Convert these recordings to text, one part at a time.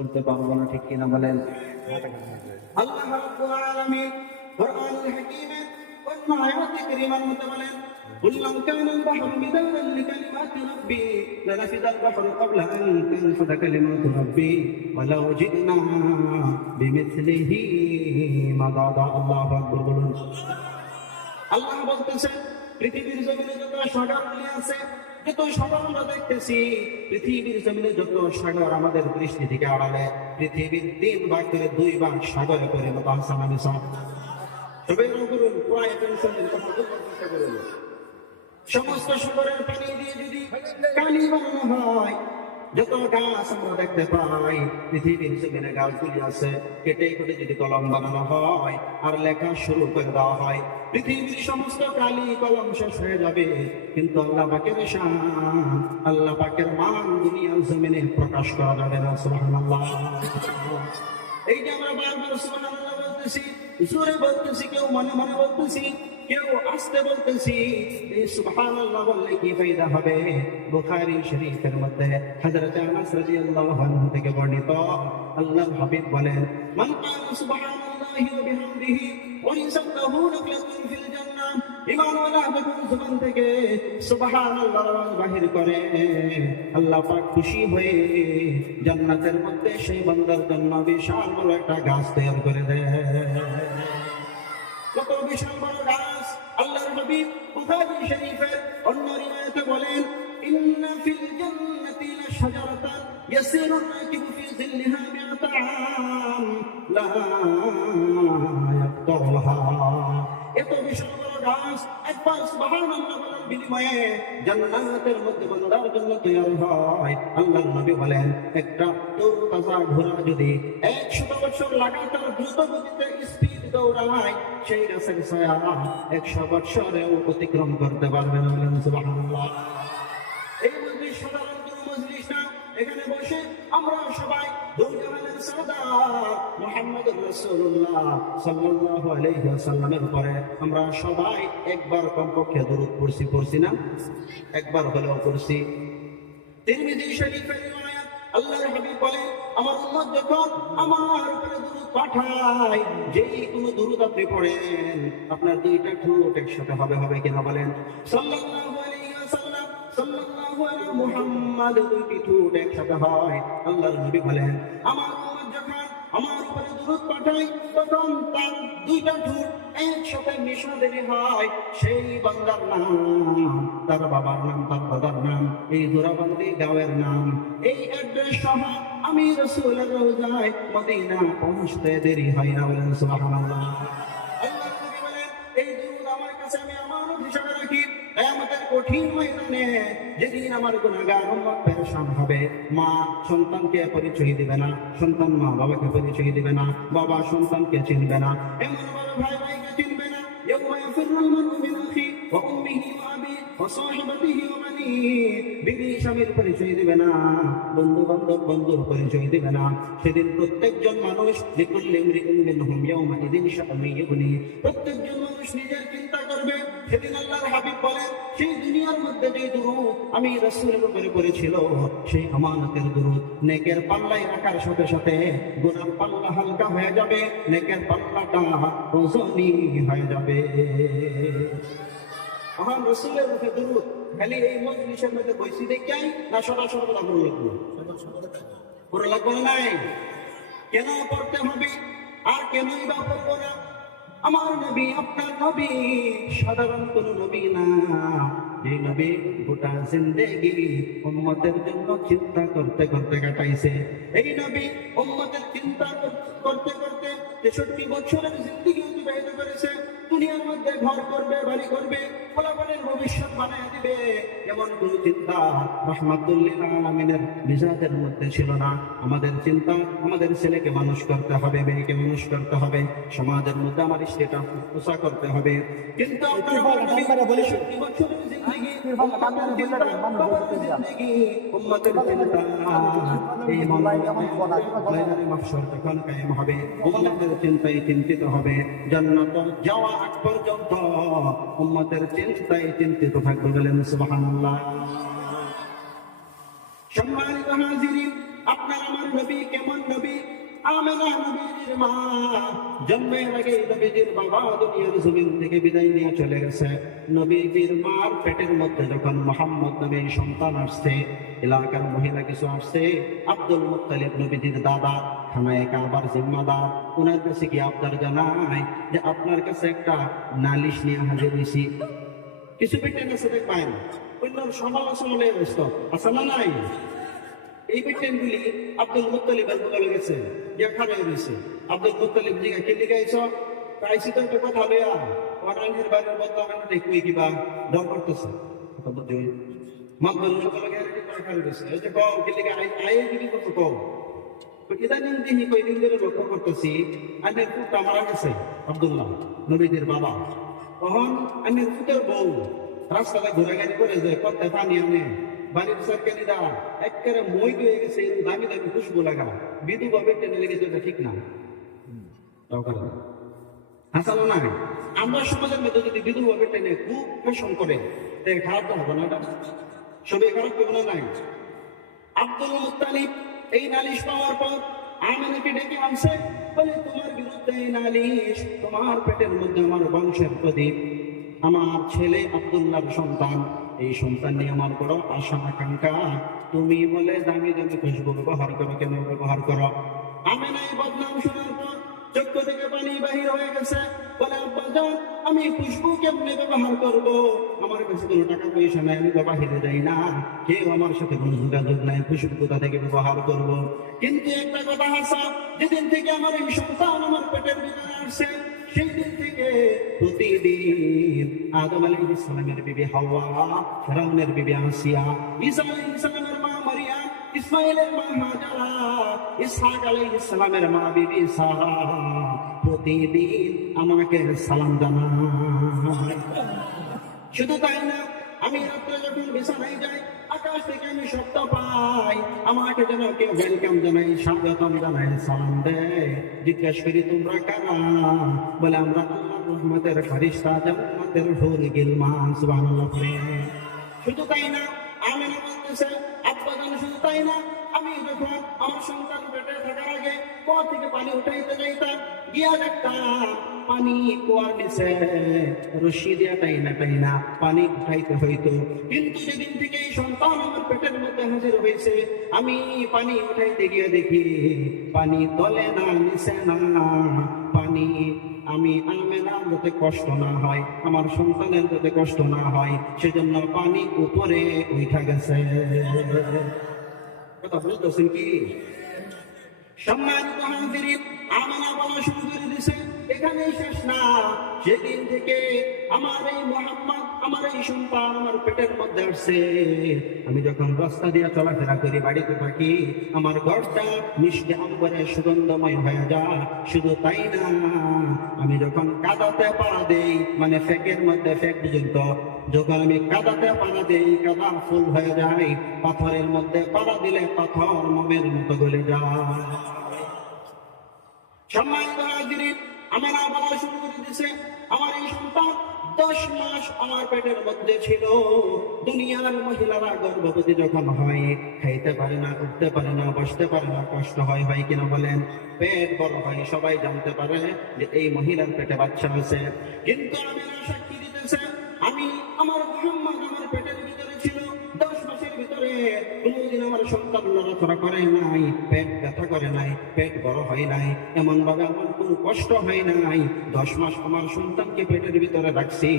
করতে পারবো না, ঠিক কিনা বলেন? আল্লাহ রাব্বুল আলামিন কুরআনুল হাকীমে অন্য আয়াতে কারীমার মধ্যে বলেন, قل لو كان البحر مدادا لكلمات ربي لنفد البحر قبل أن تنفد كلمات ربي ولو جئنا بمثله مددا। আল্লাহু আকবার বলুন। আল্লাহ বলতেছেন, পৃথিবীর জমিনে যত সাগরগুলি আছে, যত সাগর আমরা দেখতেছি, পৃথিবীর জমিনে যত সাগর আমাদের দৃষ্টি থেকে আড়ালে, পৃথিবীর 3 ভাগ করে 2 ভাগ সাগরে পরিণত হচ্ছে। আমি সবাই করুন, পুরো টেনশন দিন, কথা বলতে চেষ্টা করুন। সমস্ত সাগরের পানি দিয়ে যদি কালি বানানো হয়, যত গাছ আমরা দেখতে পাই, পৃথিবীর জমিনে গাছগুলি আছে, কেটে কেটে যদি কলম বানানো হয় আর লেখা শুরু করে দেওয়া হয়, পৃথিবীর সমস্ত কালি কলম শেষ হয়ে যাবে, কিন্তু আল্লাহ পাকের শান, আল্লাহ পাকের মান দুনিয়ার জমিনে প্রকাশ করা যাবে না। সুবহানাল্লাহ। এই যে আমরা বারবার সুবহানাল্লাহ বলতেছি, জোরে বলতেছি, কেউ মনে মনে বলতেছি, কেউ আস্তে বলতেছি, এই সুবহানাল্লাহ বললে কি ফায়দা হবে? বুখারী শরীফের মধ্যে হযরত আনাস রাদিয়াল্লাহু আনহু থেকে বর্ণিত, আল্লাহর হাবিব বলেন, মান ক্বালা সুবহানাল্লাহি ওয়া বিহামদিহি ওয়া ইয়াসাল্লাহু নাকলাতুন ফিল জান্নাহ, ঈমান ওয়ালা যখন জবান থেকে সুবহানাল্লাহ আওয়াজ বাহির করে, আল্লাহ পাক খুশি হয়ে জান্নাতের মধ্যে সেই বান্দার জন্য বিশাল বড় একটা গাছ তৈরি করে দেয়। কত বিশাল বড় গাছ! আল্লাহর হাবিব বুখারী শরীফের অন্য রিওয়ায়াতে বলেন, ইন্না ফিল জান্নাতি লাশাজারাতান ইয়াসিরু রাকিবু ফি যিল্লিহা মিআতা আম লা ইয়াকতারুহা। এত বিশাল বড় গাছ একবার সুবহানাল্লাহ বলার বিনিময়ে জান্নাতের মধ্যে বান্দার জন্য তৈরি হয়। আল্লাহর নবী বলেন, একটা তরতাজা ঘোড়া যদি 100 বছর লাগাতার দ্রুত গতিতে স্পিড দৌড়ায়, সেই গাছের ছায়া 100 বছরেও অতিক্রম করতে পারবে না। সুবহানাল্লাহ। এই মজলিস সাধারণ কোনো মজলিস না। এখানে বসে আমরা সবাই দুজাহানের সরদার মুহাম্মদুর রাসূলুল্লাহ সাল্লাল্লাহু আলাইহি ওয়াসাল্লামের উপরে আমরা সবাই একবার কমপক্ষে দরুদ পড়ছি না? একবার হলেও পড়ছি। তিরমিজি শরীফের রিওয়ায়াত, আল্লাহর হাবিব বলেন, আমার উম্মত যখন আমার উপরে দরুদ পাঠায়, যেই কোনো দরুদ আপনি পড়েন, আপনার 2টা ঠোঁট একসাথে হবে কিনা বলেন? সাল্লাল্লাহু আলাইহি ওয়াসাল্লাম, সাল্লাল্লাহু আলা মুহাম্মাদ, 2টি ঠোঁট একসাথে হয়। আল্লাহর নবী বলেন, আমার উম্মত যখন আমার উপরে দরুদ পাঠায়, তখন তার 2টা ঠোঁট একসাথে মিশাদেরি হয়। সেই বান্দার নাম, তার বাবার নাম, তার দাদার নাম, এই জোড়াবন্দি গাঁয়ের নাম, এই অ্যাড্রেস সহ আমি রাসূলের রওজায় মদিনা পৌঁছতে দেরি হয় না। বলেন সুবহানাল্লাহ। আল্লাহর নবী বলেন, এই দরুদ আমার কাছে আমি আমানত হিসেবে রাখি। কিয়ামতের কঠিন ময়দানে যেদিন আমার গুনাহগার উম্মত পেরেশান হবে, মা সন্তানকে পরিচয় দিবে না, সন্তান মা বাবাকে পরিচয় দিবে না, বাবা সন্তানকে চিনবে না, এমন বড় ভাই ভাইকে চিনবে না। ইয়াউমা ইয়াফিরুল মারউ মিন আখি ওয়া উম্মিহি ওয়া আবিহি ওয়া সাহিবাতিহি ওয়া বানিহি, বিবি স্বামীর পরিচয় দিবে না, বন্ধু বান্ধব বন্ধুর পরিচয় দিবে না। সেদিন প্রত্যেকজন মানুষ লিকুল্লি ইমরিইন মিনহুম ইয়াউমা ইযিন শাআনুন ইউগনি, প্রত্যেকজন মানুষ নিজের চিন্তা করবে। সেদিন আল্লাহর হাবিব বলেন, সেই দুনিয়ার মধ্যে যে দরুদ আমি রাসূলের উপরে করেছিল, সেই আমানতের দরুদ নেকের পাল্লায় রাখার সাথে সাথে গুনার পাল্লা হালকা হয়ে যাবে, নেকের পাল্লাটা ওজনি হয়ে যাবে। আমার রাসূলের উপরে দরুদ খালি এই মজলিসের মধ্যে বসে দেখাই না, সরাসরি কথা বলা লাগবে? পুরো লাগবে নাই? কেন পড়তে হবে আর কেনই বা পড়বো না? আমার নবী, আপনার নবী সাধারণ কোন নবী না। যে নবী গোটা জিন্দেগি উম্মতের জন্য চিন্তা করতে করতে কাটাইছে। এই নবী উম্মতের চিন্তা করতে করতে 63 বছরের জিন্দেগি অতিবাহিত করেছে। দুনিয়ার মধ্যে ঘর করবে, বাড়ি করবে, ফলাফলের ভবিষ্যৎ বানিয়ে দিবে, এমন কোন চিন্তা রাহমাতুল লিল আলামিনের মিজাজের মধ্যে ছিল না। আমাদের চিন্তা, আমাদের ছেলেকে মানুষ করতে হবে, মেয়েকে মানুষ করতে হবে, সমাজের মধ্যে আমার স্টেটাস উঁচা করতে হবে। কিন্তু আপনারা বলি 60 বছরের জিন্দেগি, উম্মতের চিন্তা, উম্মতের চিন্তা, এই ময়দানে মাহশর যখন কায়েম হবে, উম্মতের চিন্তায় চিন্তিত হবে। জান্নাত যাওয়া আগ পর্যন্ত উম্মতের চিন্তায় চিন্তিত থাকবে। বলেন সুবহানাল্লাহ। সম্মানিত হাজিরিন, আপনার আমার নবী কেমন নবী? আমেনা নবীর মা, জন্মের আগে নবীজির বাবা দুনিয়ার জমিন থেকে বিদায় নিয়ে চলে গেছে। নবীজির মার পেটের মধ্যে যখন মুহাম্মদ নামে সন্তান আসছে, এলাকার মহিলা কিছু আসছে, আব্দুল মুত্তালিব নবীজির দাদা, খানায়ে কাবার জিম্মাদার, ওনার কাছে কি আবদার জানায় যে আপনার কাছে একটা নালিশ নিয়ে হাজির হয়েছি। কিছু পেটের কাছে দেখবেন অন্য সমালোচনা ব্যস্ত আছে না নাই? এই পেটেনগুলি আব্দুল মুত্তালিবের বলে গেছে, যেখানে রয়েছে আব্দুল মুত্তালিব জিগা কি লিখাইছ, আইসি তো একটা কথা লইয়া ওয়ারাঙ্গের বাড়ির বদলাম দেখুই কিবা ডর করতেছে। কথা বলতে মাকবুল বলে গেছে রাখার গেছে, এই যে কও কি লিখা আই যদি কত কও। তো ইদানিং দিনই কয়দিন ধরে লক্ষ্য করতেছি আন্নের পুত্র মারা গেছে, আব্দুল্লাহ নবীদের বাবা। তখন আন্নের পুত্রের বউ রাস্তাটা ঘুরে গাড়ি করে যায়, কত পানি আনে বাড়ির সরকারিরা একেবারে মই হয়ে গেছে, দামি দামি খুশবু লাগা, বিধবা বেটে লেগেছে, এটা ঠিক না। আসলে না, আমরা সমাজের মধ্যে যদি বিধবা বেটে নিয়ে খুব ফ্যাশন করে তাহলে খারাপ তো হবে না, এটা সবই খারাপ করবো না। নাই আব্দুল মুত্তালিব এই নালিশ পাওয়ার পর আমেনাকে ডেকে আনছে, বলে তোমার বিরুদ্ধে এই নালিশ, তোমার পেটের মধ্যে আমার বংশের প্রদীপ, আমার ছেলে আব্দুল্লাহর সন্তান, এই সন্তান নিয়ে আমার বড় আশা আকাঙ্ক্ষা, তুমি বলে দামি দামি খুশবু ব্যবহার করো, কেন ব্যবহার করো? আমেনা এই বদনাম শোনার পর চক্ষু থেকে পানি বাহির হয়ে গেছে, বলে আব্বাজান আমি খুশবু কেমনে ব্যবহার করব? আমার কাছে কোনো টাকা পয়সা নাই, আমি তো বাহিরে যাই না, কেউ আমার সাথে কোনো যোগাযোগ নাই, খুশবু কোথা থেকে ব্যবহার করব? কিন্তু একটা কথা হাসা, যেদিন থেকে আমার এই সন্তান আমার পেটের ভিতরে আসছে, সেই দিন থেকে প্রতিদিন আদম আলাইহিস সালামের বিবি হাওয়া, ফিরাউনের বিবি আসিয়া, ঈসা আলাইহিস সালামের মা মারিয়াম, ইসমাইলের মা হাজারা, ইসহাক আলাইহিস সালামের মা বিবি সারা প্রতিদিন আমাকে সালাম জানায়। শুধু তাই না, আমি রাত্রে যখন বিছানায় যাই, আকাশ থেকে আমি শব্দ পাই, আমাকে যেন কেউ ওয়েলকাম জানাই, স্বাগতম জানাই, সালাম দেয়। জিজ্ঞেস করি তোমরা কারা? বলে আমরা আল্লাহর রহমতের ফেরেশতা, জান্নাতের হুর গিলমান। সুবহানাল্লাহ। শুধু তাই না, আমেনা বলতেছে আব্বাজান শুধু তাই না, আমি যখন আমার সন্তান পেটে থাকার আগে কুয়া থেকে পানি উঠাইতে যাইতাম, গিয়া দেখতাম পানি কুয়ার নিচে রশি দিয়া টাইনা পানি উঠাইতে হইতো। কিন্তু যেদিন থেকে এই সন্তান আমার পেটের মধ্যে হাজির হয়েছে, আমি পানি উঠাইতে গিয়ে দেখি পানি তলে না, নিচে না, পানি আমি আমেনা যাতে কষ্ট না হয়, আমার সন্তানের যাতে কষ্ট না হয়, সেজন্য পানি উপরে উঠা গেছে। কথা বুঝতেছেন কি? সম্মানিত হাজিরিন, আমেনা বলা শুরু করে দিছে, এখানেই শেষ না। সেদিন থেকে আমার এই মুহাম্মদ, আমার এই সন্তান আমার পেটের মধ্যে আসছে, আমি যখন রাস্তা দিয়ে চলাফেরা করি, বাড়িতে থাকি, আমার ঘরটা মিষ্টি আম্বরে সুগন্ধময় হয়ে যায়। শুধু তাই না, আমি যখন কাদাতে পাড়া দেই, মানে ফেকের মধ্যে ফেক পর্যন্ত, যখন আমি কাদাতে পাড়া দেই, কাদা ফুল হয়ে যায়, পাথরের মধ্যে পাড়া দিলে পাথর মোমের মতো গলে যায়। সম্মানিত হাজিরিন, আমেনা বলা শুরু করে দিছে, আমার এই সন্তান 10 মাস আমার পেটের মধ্যে ছিল। দুনিয়ার মহিলারা গর্ভবতী যখন হয়, খাইতে পারে না, উঠতে পারে না, বসতে পারে না, কষ্ট হয়, হয় কিনা বলেন? পেট বড় হয়, সবাই জানতে পারে যে এই মহিলার পেটে বাচ্চা আছে। কিন্তু আমেনা সাক্ষী দিতেছে, আমি আমার মুহাম্মদ আমার পেটের ভিতরে ছিল, 10 মাসের ভিতরে কোনদিন আমার সন্তান নড়াচড়া করে নাই, পেট ব্যথা করে নাই, পেট বড় হয় নাই, এমন ভাবে আমার কোনো কষ্ট হয় নাই। 10 মাস আমার সন্তানকে পেটের ভিতরে রাখছি,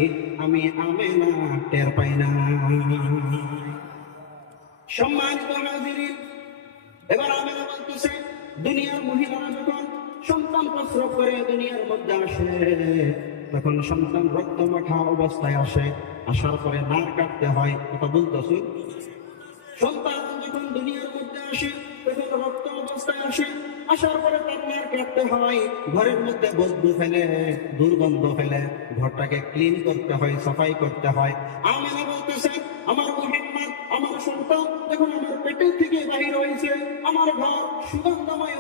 আমি আমেনা টের পাই না। সম্মানিত হাজিরিন, এবার আমেনা বলতেছে, দুনিয়ার মহিলারা যখন সন্তান প্রসব করে দুনিয়ার মধ্যে আসে, তখন সন্তান রক্ত মাখা অবস্থায় আসে, আসার পরে নাক কাটতে হয়। কথা বলতেছি, সন্তান যখন দুনিয়ার মধ্যে আসে তখন রক্ত অবস্থায় আসে, আসার পরে তার নাক কাটতে হয়, ঘরের মধ্যে বদবু ফেলে, দুর্গন্ধ ফেলে, ঘরটাকে ক্লিন করতে হয়, সাফাই করতে হয়। আমেনা বলতেছে, আমার মুহাম্মদ আমার সন্তান যখন আমার পেটের থেকে বাহির হয়েছে, আমার ঘর সুগন্ধময়